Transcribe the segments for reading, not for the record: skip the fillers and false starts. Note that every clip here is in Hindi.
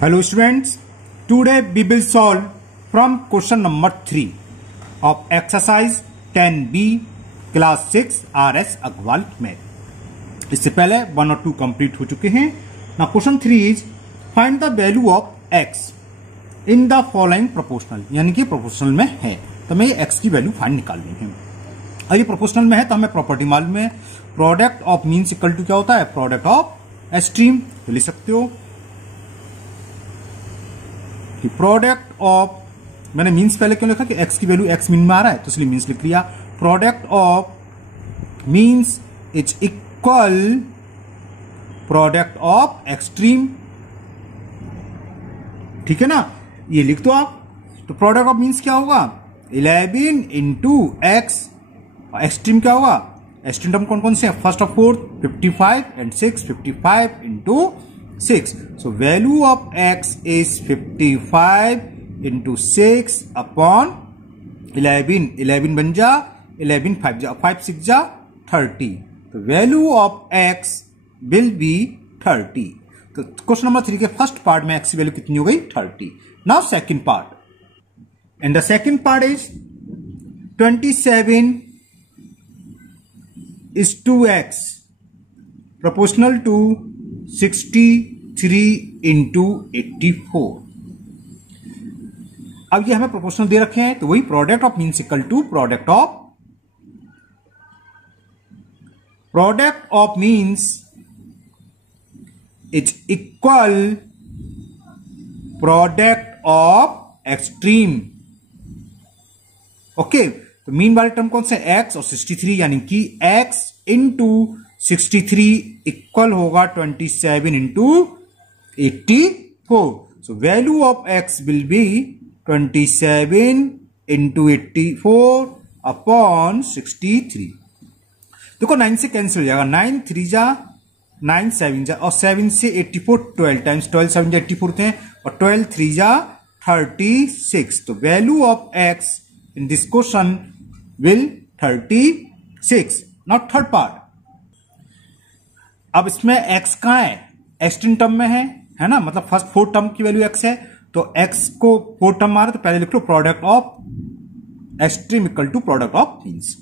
Hello students, today we will solve from question number 3 of exercise 10B class 6 RS Agarwal math. इससे पहले 1 और 2 कंप्लीट हो चुके हैं. Now question 3 is find the value of x in the following proportional, यानी कि प्रोपोर्शनल में है तो हमें x की वैल्यू फाइंड निकालनी है. और ये प्रोपोर्शनल में है तो हमें प्रॉपर्टी मालूम है. Product of means equal to क्या होता है? Product of extreme. तो लिख सकते हो कि प्रोडक्ट ऑफ, मैंने मीन्स पहले क्यों लिखा कि x की वैल्यू x मीन में आ रहा है तो इसलिए मीन्स लिख लिया. Product of means is equal product of extreme. ठीक है ना, ये लिख दो आप. तो प्रोडक्ट ऑफ मीन्स क्या होगा? 11 इंटू एक्स. एक्सट्रीम क्या होगा? एक्सट्रीम टर्म कौन कौन से हैं? फर्स्ट और fourth 55 and 6. 55 into 6. So value of x is 55 into 6 upon 11. 11 बन जा 11 5 जा 5 6 जा 30. तो value of x will be 30. तो क्वेश्चन नंबर 3 के फर्स्ट पार्ट में x की वैल्यू कितनी हो गई? 30. Now second part, and the second part is 27 is to x proportional to 63 into 84. अब ये हमें प्रोपोर्शनल दे रखे हैं तो वही product of means equal to product of means is equal product of extreme. Okay, तो मीन वाले टर्म कौन से? x और 63, यानी कि x इंटू 63 इक्वल होगा 27 into 84. So value of x will B 27 into 84 upon 63. देखो 9 से कैंसिल हो जाएगा. 9 3 जा 9 7 जा और 7 से 84 12 टाइम्स 12 7 जा 84 थे और 12 3 जा 36. तो value of x in this question will 36. Now third part. अब इसमें x कहां है? एक्सट्रीम टर्म में है ना, मतलब फर्स्ट 4 टर्म की वैल्यू x है तो x को 4 टर्म मारे तो पहले लिख लो product of extreme equal to product of means.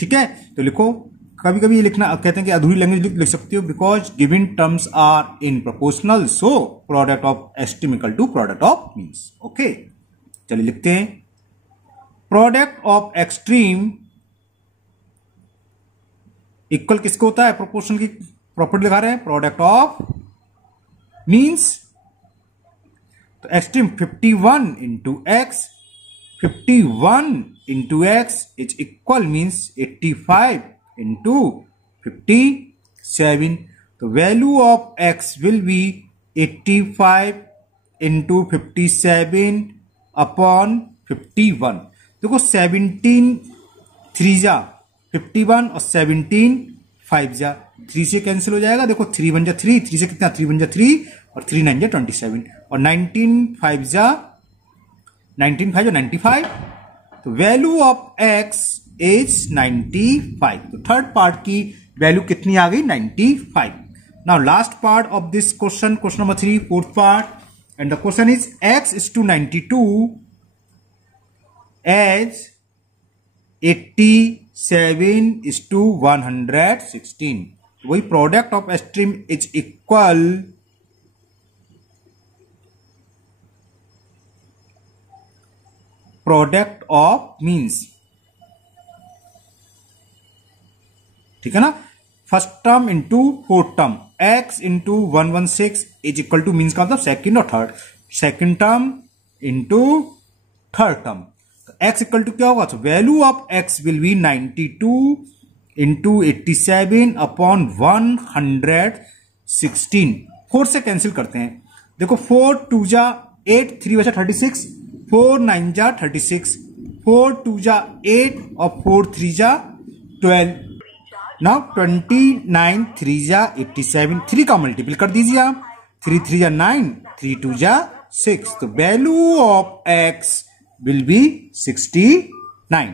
ठीक है, तो लिखो. कभी कभी ये लिखना कहते हैं कि अधूरी लैंग्वेज लिख सकते हो because given terms are in proportional, so product of extreme equal to product of means. Okay, चलिए लिखते हैं. प्रोडक्ट ऑफ एक्सट्रीम इक्वल किसको होता है? प्रोपोर्शन की प्रॉपर्टी लगा रहे हैं. प्रोडक्ट ऑफ मीन्स तो extreme 51 into x. 51 into x is equal means 85 into 57. तो value of x will be 85 into 57 upon 51. देखो 17 3 जा 51 और 17 5 जा 3 से कैंसिल हो जाएगा. देखो 3 बन जा 3, 3 से कितना? 3 बन जा 3 और 3 9 जा 27 और 19 5 जा 19 5 जा 95. तो वैल्यू ऑफ x इज 95. तो थर्ड पार्ट की वैल्यू कितनी आ गई? 95. Now last part of this question, question number 3, fourth part, and the question is x is to 92 as 87 is to 116. वही product of extreme is equal product of means. ठीक है ना, first term into fourth term. x into 116 is equal to means का मतलब सेकेंड और third. Second term into third term. x equal to क्या होगा? तो value of x will be 92 into 87 upon 116. 4 से कैंसिल करते हैं. देखो 4 2 जा 8, 3 बचा 36, 4 9 जा 36, 4 2 जा 8 और 4 3 जा 12. नाउ 29 3 जा 87. 3 का मल्टीपल कर दीजिए आप. 3 3 जा 9, 3 2 जा 6. तो value of x will be 69.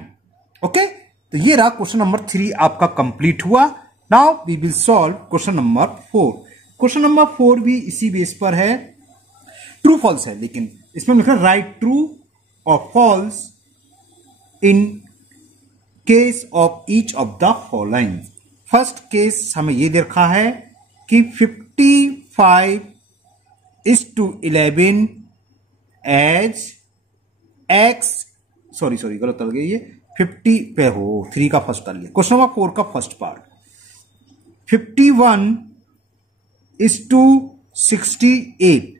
Okay, तो ये रहा क्वेश्चन नंबर 3 आपका कंप्लीट हुआ. Now we will solve question number 4. Question number 4 भी इसी बेस पर है, ट्रू फॉल्स है, लेकिन इसमें लिखा है राइट ट्रू और falls in case of each of the following. First case हमें यह दे रखा है कि 55:11 एज एक्स, सॉरी गलत कर गया, ये 50 पे हो 3 का फर्स्ट कर लिया। क्वेश्चन नंबर 4 का फर्स्ट पार्ट 51:68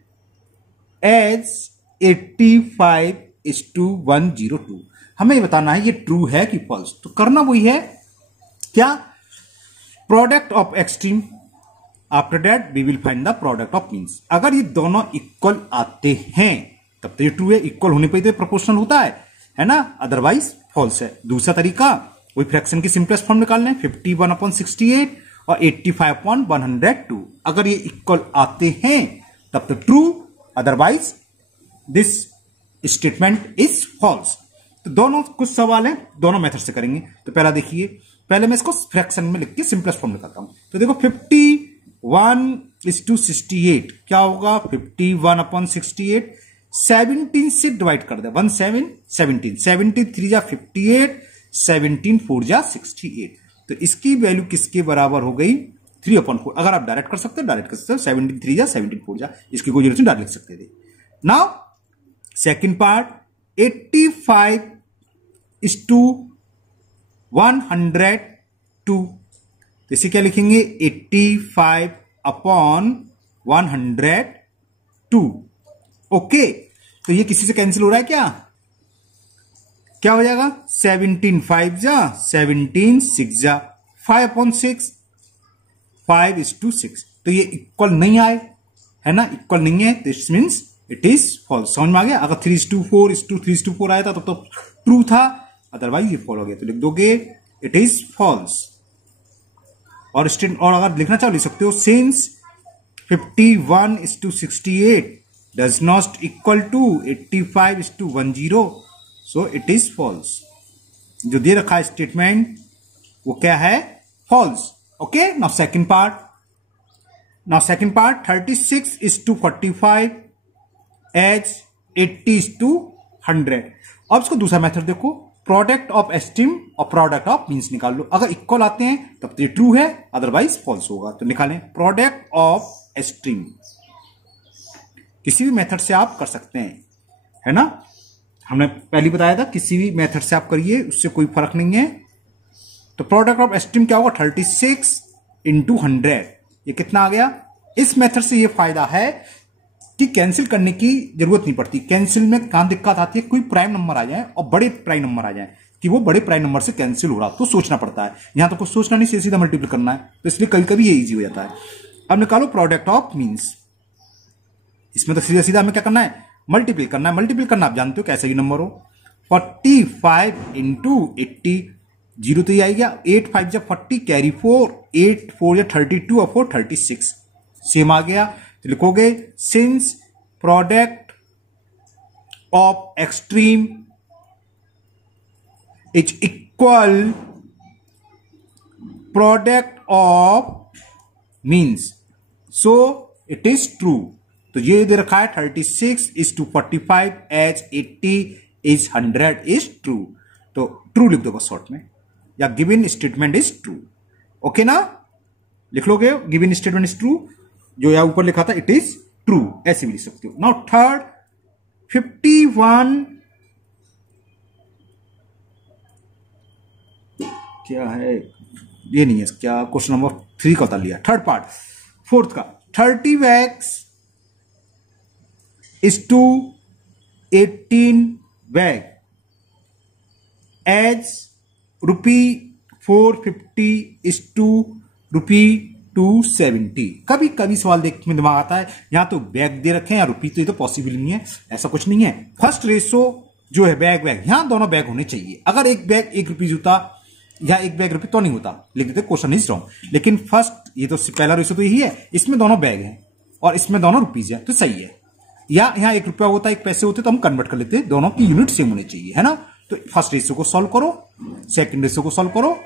एज 85:102। हमें ये बताना है ये ट्रू है कि फॉल्स। तो करना वही है क्या, product of extreme, after that we will find the product of means. अगर ये दोनों इक्वल आते हैं तब तो ये ट्रू है, इक्वल होने पर तो प्रोपोर्शनल होता है ना, अदरवाइज फॉल्स है। दूसरा तरीका वही फ्रैक्शन की सिंपलेस्ट फॉर्म निकालना है, 51/68 और 85/102। अगर ये इक्वल आते हैं तब तो true, otherwise this statement is false. तो दोनों कुछ सवाल हैं, दोनों मेथड से करेंगे। तो पहला देखिए, पहले मैं इसको फ्रैक्शन में लिख के सिंपलेस्ट फॉर्म निकालता हूं। तो देखो 51:68 क्या होगा, 51/68 17 से डिवाइड कर दे, 1 7 17, 73 जा 58, 17 4 जा 68। तो इसकी वैल्यू किसके बराबर हो गई, 3/4। अगर आप डायरेक्ट कर सकते हो डायरेक्ट कर सकते हो, 73 जा 17 4 जा, इसकी कोई जरूरत नहीं, डायरेक्ट लिख सकते थे। Now second part 85:102। तो इसे क्या लिखेंगे, 85/102। ओके, तो ये किसी से कैंसिल हो रहा है क्या हो जाएगा, 17 5 जा 17 6 जा 5/6, 5:6। तो ये इक्वल नहीं आए, है ना, इक्वल नहीं है, तो it means it is false. समझ में आ गया। अगर 3:4 आया था तब तो ट्रू था, अदरवाइज ये फॉल हो गया। तो लिख दोगे इट इज फॉल्स। और अगर लिखना चाहो लिख सकते हो, since 51:68 does not equal to 85:10, so it is false। जो दे रखा है स्टेटमेंट वो क्या है, false. Okay, now second part 36:45 as 80:100। अब इसको दूसरा मेथड देखो, प्रोडक्ट ऑफ एस्टीम और प्रोडक्ट ऑफ मीन्स निकाल लो। अगर इक्वल आते हैं तब तो ये ट्रू है, अदरवाइज फॉल्स होगा। तो निकालें प्रोडक्ट ऑफ एस्टीम, किसी भी मेथड से आप कर सकते हैं, है ना, हमने पहले बताया था किसी भी मेथड से आप करिए, उससे कोई फर्क नहीं है। तो प्रोडक्ट ऑफ एस्टीम क्या होगा, 36 × 100। ये कितना आ गया। इस मेथड से ये फायदा है कि कैंसिल करने की जरूरत नहीं पड़ती। कैंसिल में कहां दिक्कत आती है, कोई प्राइम नंबर आ जाए और बड़े प्राइम नंबर आ जाए कि वो बड़े प्राइम नंबर से कैंसिल हो रहा, तो सोचना पड़ता है। यहां तो कुछ सोचना नहीं, सीधा मल्टीप्लाई करना है, तो इसलिए कभी कभी ये इजी हो जाता है। अब निकालो प्रोडक्ट ऑफ मीन्स। इसमें तो सीधा सीधा हमें क्या करना है, मल्टीप्लाई करना है। मल्टीप्लाई करना आप जानते हो कैसे भी नंबर हो, 45 × 80, 0 तो ये आ गया, 8 5 जा 40, कैरी 4, 8 4 जा 32 और 4 36, सेम आ गया। तो लिखोगे since product of extreme is equal product of means, so it is true. तो ये दे रखा है 36:45 एज 80:100 इज ट्रू। तो ट्रू लिख दो बस शॉर्ट में, या given statement is true. Okay ना, लिख लोगे गिवन स्टेटमेंट इज ट्रू, जो यहां ऊपर लिखा था इट इज ट्रू, ऐसे भी लिख सकते हो। नाउ थर्ड 51 क्या है, ये नहीं है क्या, क्वेश्चन नंबर 3 का उतार लिया। थर्ड पार्ट फोर्थ का 30:18 बैग एज ₹450 कभी कभी सवाल देख में दिमाग आता है, यहां तो बैग दे रखे हैं या रुपी, तो ये तो पॉसिबल नहीं है, ऐसा कुछ नहीं है। फर्स्ट रेशो जो है बैग यहां दोनों बैग होने चाहिए। अगर एक बैग ₹1 होता या एक बैग ₹1 तो नहीं होता, लिख देते क्वेश्चन इज रॉन्ग। लेकिन फर्स्ट ये तो पहला रेशो तो यही है, इसमें दोनों बैग हैं और इसमें दोनों रुपीज है, तो सही है। या यहाँ ₹1 होता, एक पैसे होते तो हम कन्वर्ट कर लेते, दोनों की यूनिट सेम होनी चाहिए, है ना। तो फर्स्ट रेशियो को सॉल्व करो, सेकंड रेशियो को सॉल्व करो,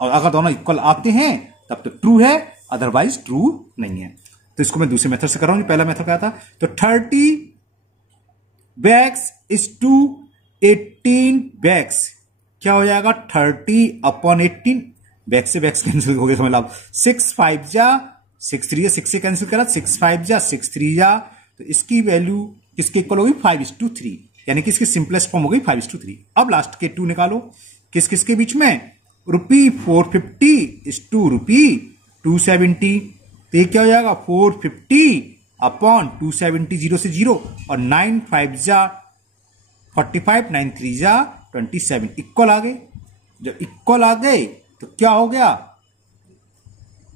और अगर दोनों इक्वल आते हैं तब तो ट्रू है, अदरवाइज ट्रू नहीं है। तो इसको मैं दूसरे मेथड से कर रहा हूं, पहला मेथड क्या था, तो 30 बैग्स इज टू 18 बैग्स, क्या हो जाएगा 30/18, बैग्स से बैग्स कैंसिल हो गया, मतलब 6 5 जा 6 3 6 से कैंसिल करा, 6 5 जा 6 3 जा, तो इसकी वैल्यू किसके इक्वल होगी 5:3, यानी कि इसकी सिंपलेस्ट फॉर्म हो गई 5:3। अब लास्ट के 2 निकालो, किस किस के बीच में, ₹450 इज टू ₹270, तो ये क्या हो जाएगा 450/270, 0 से 0, और 9 5 जा 45, 9 3 जा 27, इक्वल आ गए। जब इक्वल आ गए तो क्या हो गया,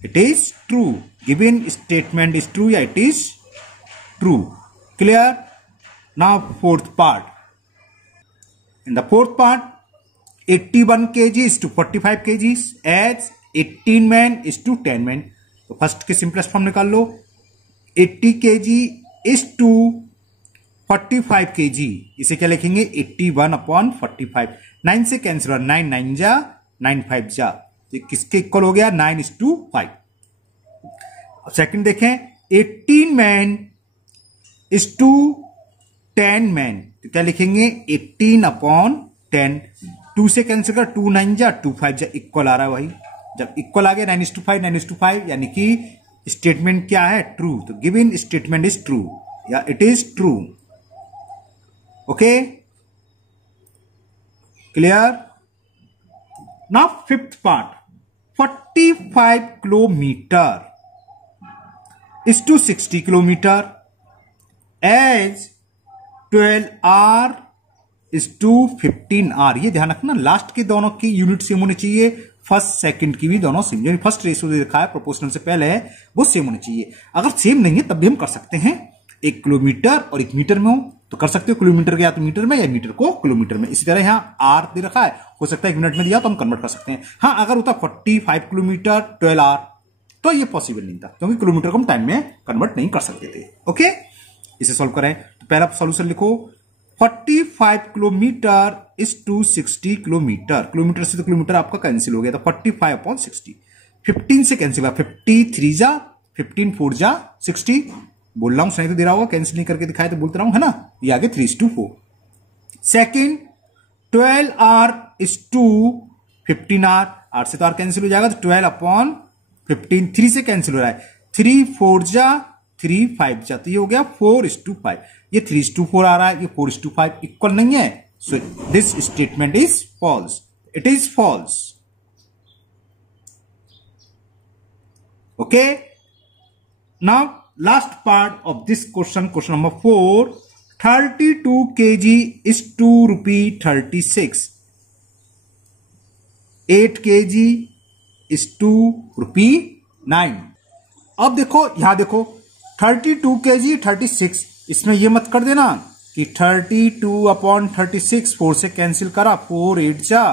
it is true, given statement is true या it is true. Clear. Now fourth part, in the fourth part 81 kg is to 45 kg as 18 men is to 10 men, तो फर्स्ट के सिंपलेस्ट फॉर्म निकाल लो, 80 kg is to 45 kg, इसे क्या लिखेंगे 81/45, 9 से कैंसिल, 9 9 जा 9 5 जा, तो किसके इक्वल हो गया 9:5। सेकंड देखें, 18 मैन इज टू 10 मैन, तो क्या लिखेंगे 18/10, 2 से कैंसिल कर, 2 9 जा 2 5 जा, इक्वल आ रहा है भाई। जब इक्वल आ गया 9:5 9:5, यानी कि स्टेटमेंट क्या है ट्रू, तो गिवन स्टेटमेंट इज ट्रू या it is true. Okay, clear. Now fifth part, 45 kilometre is to 60 kilometre as 12 R is to 15 R. ये ध्यान रखना, लास्ट के दोनों की यूनिट सेम होनी चाहिए, फर्स्ट सेकंड की भी दोनों सेम, यानी फर्स्ट रेशियो जो लिखा है प्रोपोर्शनल से पहले है वो सेम होनी चाहिए। अगर सेम नहीं है तब भी हम कर सकते हैं, 1 किलोमीटर और 1 मीटर में हो तो कर सकते हो, किलोमीटर के या तो मीटर में या मीटर को किलोमीटर में। इसी तरह यहां आर दे रखा है, हो सकता है 1 मिनट में दिया तो हम कन्वर्ट कर सकते हैं। हाँ, अगर होता 45 किलोमीटर 12 आर तो ये पॉसिबल नहीं था, क्योंकि किलोमीटर को हम टाइम में कन्वर्ट नहीं कर सकते थे। ओके, इसे सॉल्व करें तो पहला सॉल्यूशन लिखो, 45 kilometre is to 60 kilometre, kilometre से तो किलोमीटर आपका कैंसिल हो गया, तो 45/60, 15 से कैंसिल हुआ, 53 जा 15 4 जा 60, बोल रहा हूं सही तो दे रहा होगा, कैंसिल नहीं करके दिखाया तो बोलते रहा हूं, है ना। ये आगे 3:4। Second, 12 R is to 15 R, R से तो आर कैंसिल हो जाएगा, तो 12/15, 3 से कैंसिल हो रहा है, 3 4 जा 3 5 जा, तो ये हो गया 4:5, ये 3:4 आ रहा है, ये 4:5 इक्वल नहीं है, so this statement is false, it is false. Okay, now last part of this question, question number 4, 32 kg is to ₹36, 8 kg is to ₹9। अब देखो, यहां देखो 32 kg 36, इसमें ये मत कर देना कि 32/36, 4 से कैंसिल करा, 4 8 जा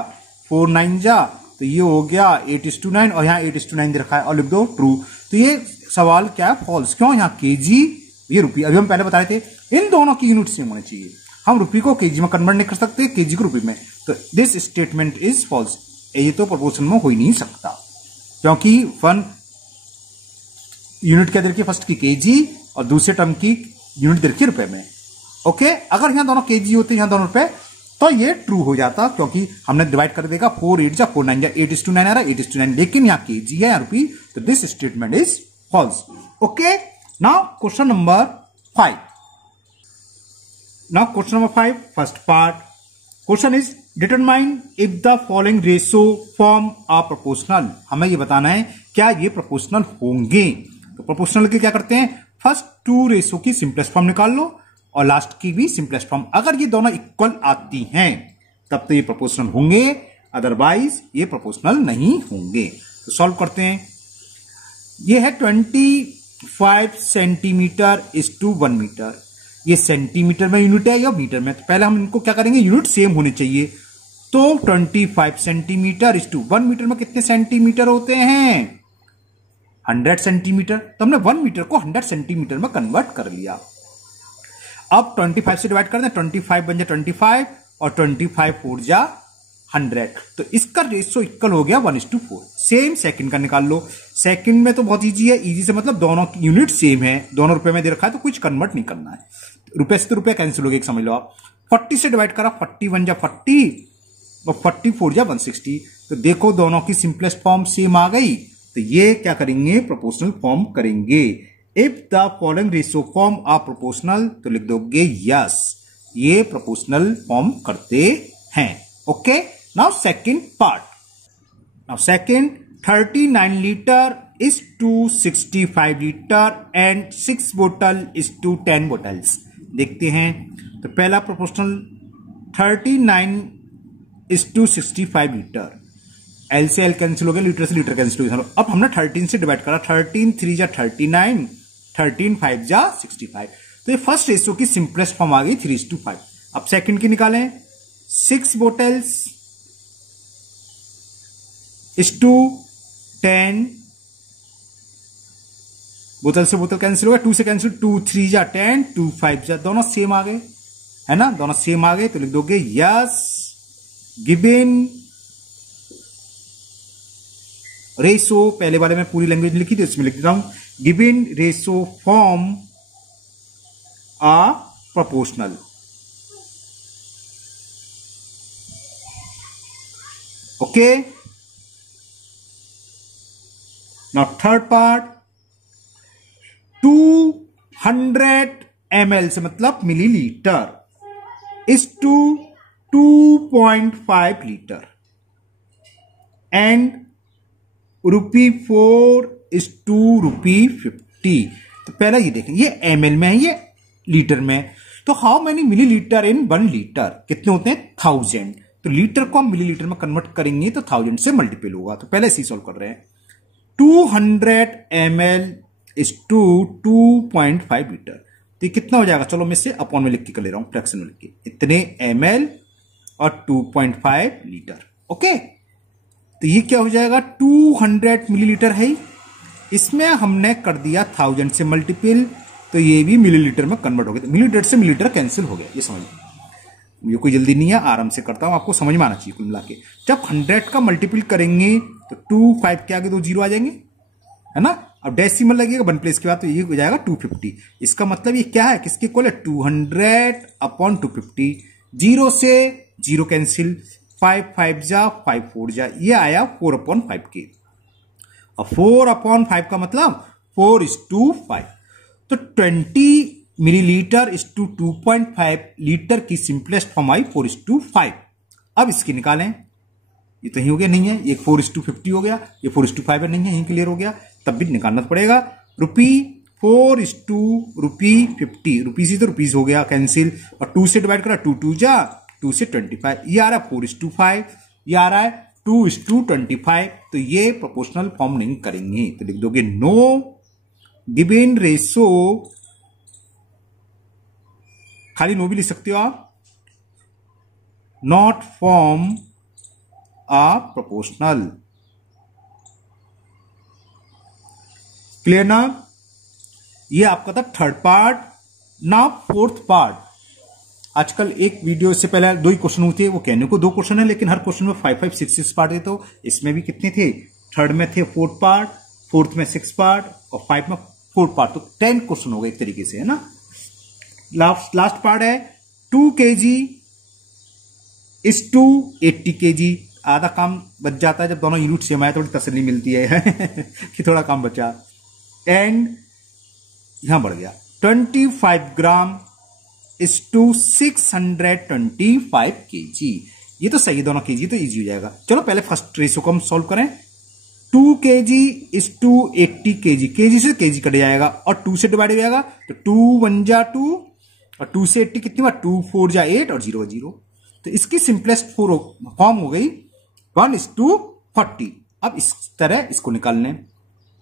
4 9 जा, तो ये हो गया 8:9, और यहां 8:9 दे रखा है, और लिख दो ट्रू। तो ये सवाल क्या है, फॉल्स। क्यों, यहां केजी, ये रुपये, अभी हम पहले बता रहे थे इन दोनों की यूनिट सेम होनी चाहिए, हम रुपये को केजी में कन्वर्ट नहीं कर सकते, केजी को रुपये में, तो दिस स्टेटमेंट इज फॉल्स। ये तो प्रोपोर्शन में हो ही नहीं सकता, क्योंकि 1 यूनिट क्या दे रखी है, फर्स्ट की केजी और दूसरे टर्म की यूनिट दे रखी है रुपए में। ओके, अगर यहां दोनों केजी होते, यहां दोनों रुपए, तो ये ट्रू हो जाता, क्योंकि हमने डिवाइड कर देगा, 4 8 जा 4 9 जा, 8:9 आ रहा है, 8:9, लेकिन यहां केजी है, यहां रुपये, तो this statement is false. Okay, now question number 5। Now question number 5, first part, question is determine if the following ratio form a proportional. हमें ये बताना है क्या ये प्रोपोर्शनल होंगे। तो प्रोपोर्शनल के क्या करते हैं, फर्स्ट 2 रेशियो की सिंपलेस्ट फॉर्म निकाल लो और लास्ट की भी सिंपलेस्ट फॉर्म, अगर ये दोनों इक्वल आती हैं तब तो ये प्रोपोर्शनल होंगे, अदरवाइज ये प्रोपोर्शनल नहीं होंगे। तो सॉल्व करते हैं। ये है 25 सेंटीमीटर इज टू 1 मीटर, ये सेंटीमीटर में यूनिट है या मीटर में, तो पहले हम इनको क्या करेंगे, यूनिट सेम होने चाहिए। तो 25 सेंटीमीटर इज टू 1 मीटर में कितने सेंटीमीटर होते हैं, 100 सेंटीमीटर, तो हमने 1 मीटर को 100 सेंटीमीटर में कन्वर्ट कर लिया। अब 25 से डिवाइड कर दें, 25 बन जा 25 और 25 4 जा 100, तो इसका रेशियो इक्वल हो गया 1:4। सेम सेकंड का निकाल लो। सेकंड में तो बहुत इजी है, इजी से मतलब दोनों यूनिट सेम है, दोनों रुपए में दे रखा है तो कुछ कन्वर्ट नहीं करना है। रुपए से तो रुपए कैंसिल हो गया, समझ लो आप। 40 से डिवाइड करा, 41 जा 40 और 44 जा 160, तो देखो दोनों की सिंपलेस्ट फॉर्म सेम आ गई। तो ये क्या करेंगे, प्रोपोर्शनल फॉर्म करेंगे। If the following ratio form are proportional, तो लिख दोगे यस, ये प्रोपोर्शनल फॉर्म करते हैं। Okay, now second part. Now second, 39 litre is to 65 litre and 6 बोतल is to 10 बोतल्स। देखते हैं, तो पहला proportional 39 is to 65 litre, L से एल कैंसिल हो गया, लीटर से लीटर कैंसिल हो गया। अब हमने 13 से डिवाइड करा, 13 3 जा 39, 13 5 जा 65, तो ये फर्स्ट रेशियो की सिंपलेस्ट फॉर्म आ गई 3:5। अब सेकंड की निकालें, 6 बोतल्स is to 10, बोतल से बोतल कैंसिल हो गया, 2 से कैंसिल, 2 3 जा 10, 2 5 जा, दोनों सेम आ गए, है ना, दोनों सेम आ गए, तो लिख दोगे यस, गिवन रेशो, पहले वाले में पूरी लैंग्वेज लिखी थी, इसमें लिख देता हूं, गिवन रेशो फॉर्म आ proportional. Okay, now third part, 200 ml से मतलब millilitre is to 2.5 litre and ₹4 is to ₹50। तो पहला ये देखें, ये ml में है, ये लीटर में है, तो how many millilitre in 1 litre, कितने होते हैं 1000, तो लीटर को हम मिलीलीटर में कन्वर्ट करेंगे तो 1000 से मल्टीपल होगा। तो पहले इसी सॉल्व कर रहे हैं, 200 ml is to 2.5 लीटर, तो ये कितना हो जाएगा, चलो मैं इसे अपॉन में लिख के कर ले रहा हूं, फ्रैक्शन में लिख के, इतने ml और 2.5 लीटर। ओके, तो ये क्या हो जाएगा, 200 मिलीलीटर है, इसमें हमने कर दिया 1000 से मल्टीपल, तो ये भी मिलीलीटर में कन्वर्ट हो गया, तो मिलीलीटर से मिलीलीटर कैंसिल हो गया, ये समझ लो, ये कोई जल्दी नहीं है, आराम से करता हूं, आपको समझ में आना चाहिए कुल मिला के। जब 100 का मल्टीपल करेंगे तो 25 के आगे 2 जीरो आ जाएंगे, है ना, अब डेसिमल लगेगा 1 प्लेस के बाद, तो ये हो जाएगा 250। इसका मतलब ये क्या है, किसके इक्वल है, 200 अपॉन 250, जीरो से जीरो कैंसिल, 5 5 जा 5 4 जा, ये आया 4/5 के। अब 4/5 का मतलब 4:5, तो 20 मिलीलीटर इज टू 2.5 लीटर की सिंपलेस्ट फॉर्म आई 4:5। अब इसकी निकालें, ये तो यही हो गया, नहीं है, ये 4:50 हो गया, ये 4:5 है, नहीं है, यही क्लियर हो गया, तब भी निकालना पड़ेगा। ₹4:50, रुपीज ही तो रुपीज हो गया कैंसिल, और 2 से डिवाइड करा, 2 2 जा 2 से 25, ये आ रहा है 4:5, ये आ रहा है 2:25, तो ये प्रोपोर्शनल फॉर्म नहीं करेंगे, तो लिख दोगे नो गिवन रेशो, खाली नो भी लिख सकते हो आप, not form uh proportional. Clear ना, ये आपका था थर्ड पार्ट। ना फोर्थ पार्ट, आजकल एक वीडियो से पहले 2 ही क्वेश्चन होते हैं, वो कहने को 2 क्वेश्चन है, लेकिन हर क्वेश्चन में 5 5 6 6 पार्ट है, तो इसमें भी कितने थे, थर्ड में थे 4 पार्ट, फोर्थ में 6 पार्ट और 5 में 4 पार्ट, तो 10 क्वेश्चन हो गए एक तरीके से, है ना। लास्ट पार्ट है 2 kg इज टू 80 kg, आधा काम बच जाता है जब दोनों यूनिट सेम आए, थोड़ी तसल्ली मिलती है कि थोड़ा काम बचा, एंड यहां बढ़ गया 25 ग्राम इज टू 625 kg, ये तो सही है, दोनों kg तो इजी हो जाएगा। चलो पहले फर्स्ट रेशियो को हम सॉल्व करें, 2 kg is to 80 kg, kg से kg कट जाएगा और 2 से डिवाइड हो जाएगा, तो 2 1 जा 2 और 2 से 80 कितनी बार, 2 4 जा 8 और 0 0, तो इसकी सिंपलेस्ट फॉर्म हो गई 1:40। अब इस तरह इसको निकालने,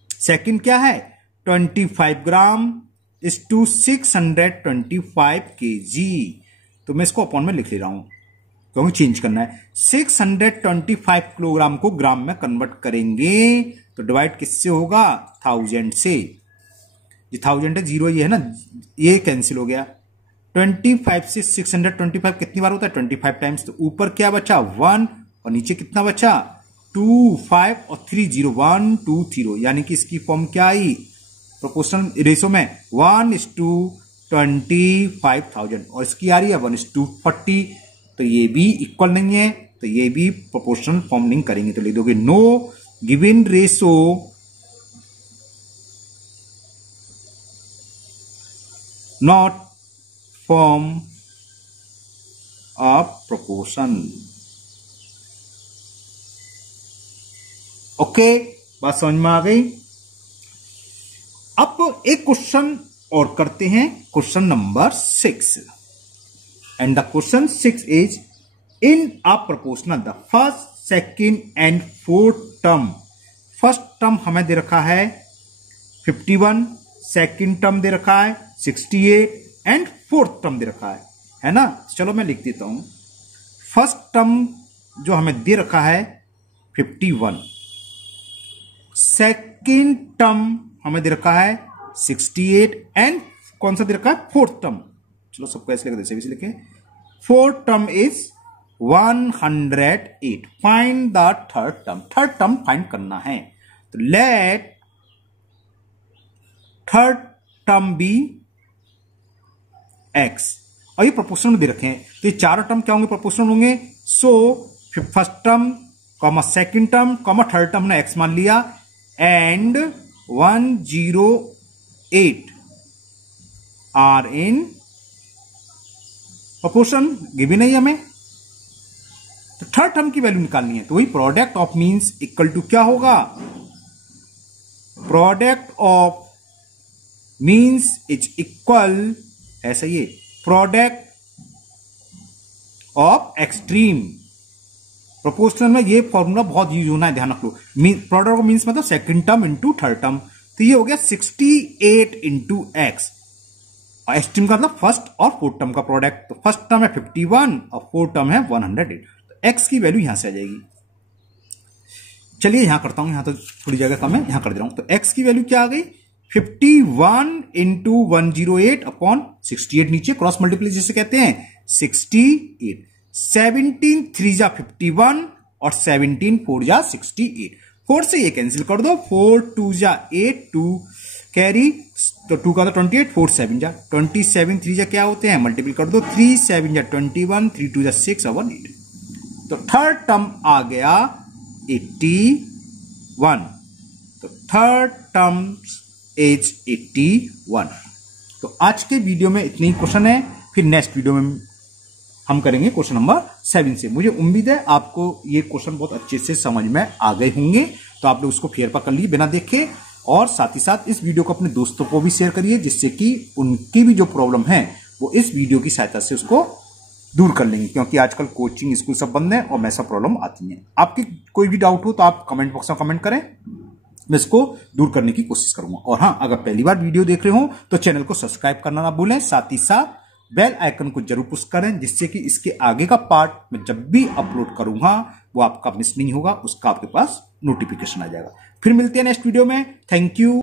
सेकंड क्या है, 25 ग्राम इज टू 625 kg, तो मैं इसको अपॉन में लिख ले रहा हूं क्योंकि चेंज करना है। 625 किलोग्राम को ग्राम में कन्वर्ट करेंगे तो डिवाइड किससे होगा, 1000 से, ये 1000 है, 0 ये है ना, ये कैंसिल हो गया। 25 से 625 कितनी बार होता है, 25 टाइम्स, तो ऊपर क्या बचा 1 और नीचे कितना बचा 2 5 और 3 0 1 2 0, यानी कि इसकी फॉर्म क्या आई प्रोपोर्शनल रेशो में 1:25,000 और इसकी आ रही है 1:40। तो ये भी इक्वल नहीं है, तो ये भी प्रोपोर्शनल फॉर्म नहीं करेंगे। तो लिख दोगे no given ratio not form of proportion. Okay, बात समझ में आ गई। अब एक क्वेश्चन और करते हैं, question number 6। And the question 6 is in a proportional the first second and fourth term. First term हमें दे रखा है 51, सेकेंड टर्म दे रखा है 68 एंड फोर्थ टर्म दे रखा है ना। चलो मैं लिख देता हूं। फर्स्ट टर्म जो हमें दे रखा है 51, सेकेंड टर्म हमें दे रखा है 68 एंड कौन सा दे रखा है फोर्थ टर्म। चलो सबको ऐसे लिख दे, लिखे fourth term is 108। Find the third term. Third term find करना है, तो let third term be x। और ये प्रोपोर्शनल में दे रखे हैं, तो ये चारों टर्म क्या होंगे प्रोपोर्शनल होंगे। So first term comma second term comma third term ने x मान लिया and 108 are in proportion given नहीं हमें। तो थर्ड टर्म की वैल्यू निकालनी है, तो वही product of means equal to क्या होगा, product of means is equal ऐसा ही प्रोडक्ट ऑफ एक्सट्रीम। प्रोपोर्शनल में ये फॉर्मूला बहुत यूज होना है, ध्यान रख लो। प्रोडक्ट ऑफ मींस मतलब second term into third term, तो ये हो गया 68 इंटू एक्स। और एक्सट्रीम का मतलब फर्स्ट और फोर्थ टर्म का प्रोडक्ट, तो फर्स्ट टर्म है 51 और फोर्थ टर्म है 108। तो एक्स की वैल्यू यहां से आ जाएगी। चलिए यहां करता हूं, यहां तो थोड़ी जगह कम है, यहां कर दे रहा हूं। तो एक्स की वैल्यू क्या आ गई 51 इंटू 108 अपॉन 68, नीचे क्रॉस मल्टीप्लाई जिसे कहते हैं 68। 17 3 जा 51 और 17 4 जा 68। 4 से ये कैंसिल कर दो, 4 2 जा 8 2 कैरी, तो 2 का तो 28, 4 7 जा 27, 3 जा क्या होते हैं मल्टीपल कर दो, 3 7 जा 21, 3 2 जा 6 और 1 8। तो थर्ड टर्म आ गया 81। तो थर्ड टर्म इज 81। तो आज के वीडियो में इतने ही क्वेश्चन है, फिर नेक्स्ट वीडियो में हम करेंगे क्वेश्चन नंबर 7 से। मुझे उम्मीद है आपको ये क्वेश्चन बहुत अच्छे से समझ में आ गए होंगे, तो आप लोग उसको फेर पर कर लिए बिना देखे, और साथ ही साथ इस वीडियो को अपने दोस्तों को भी शेयर करिए, जिससे कि उनकी भी जो प्रॉब्लम है वो इस वीडियो की सहायता से उसको दूर कर लेंगे, क्योंकि आजकल कोचिंग स्कूल सब बंद है और ऐसा प्रॉब्लम आती है। आपकी कोई भी डाउट हो तो आप कमेंट बॉक्स में कमेंट करें, मैं इसको दूर करने की कोशिश करूंगा। और हाँ, अगर पहली बार वीडियो देख रहे हो तो चैनल को सब्सक्राइब करना ना भूलें, साथ ही साथ बेल आइकन को जरूर पुश करें, जिससे कि इसके आगे का पार्ट मैं जब भी अपलोड करूंगा वो आपका मिस नहीं होगा, उसका आपके पास नोटिफिकेशन आ जाएगा। फिर मिलते हैं नेक्स्ट वीडियो में। Thank you.